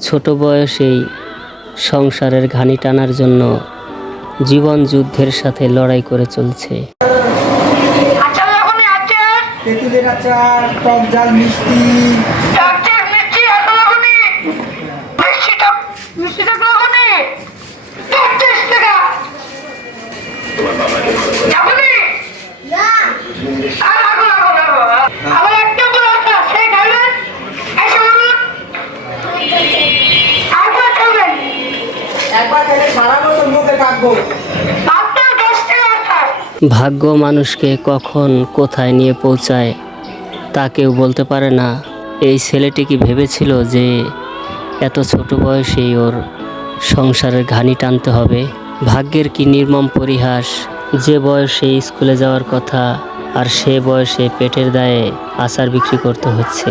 ছোট বয়সেই সংসারের ঘানি টানার জন্য জীবন যুদ্ধের সাথে লড়াই করে চলছে। তেঁতুলের আচার, টক ঝাল মিষ্টি, ভাগ্য মানুষকে কখন কোথায় নিয়ে পৌঁছায় তা কেউ বলতে পারে না। এই ছেলেটি কি ভেবেছিল যে এত ছোট বয়সেই ওর সংসারের ঘানি টানতে হবে? ভাগ্যের কি নির্মম পরিহাস, যে বয়সে স্কুলে যাওয়ার কথা আর সে বয়সে পেটের দায়ে আচার বিক্রি করতে হচ্ছে।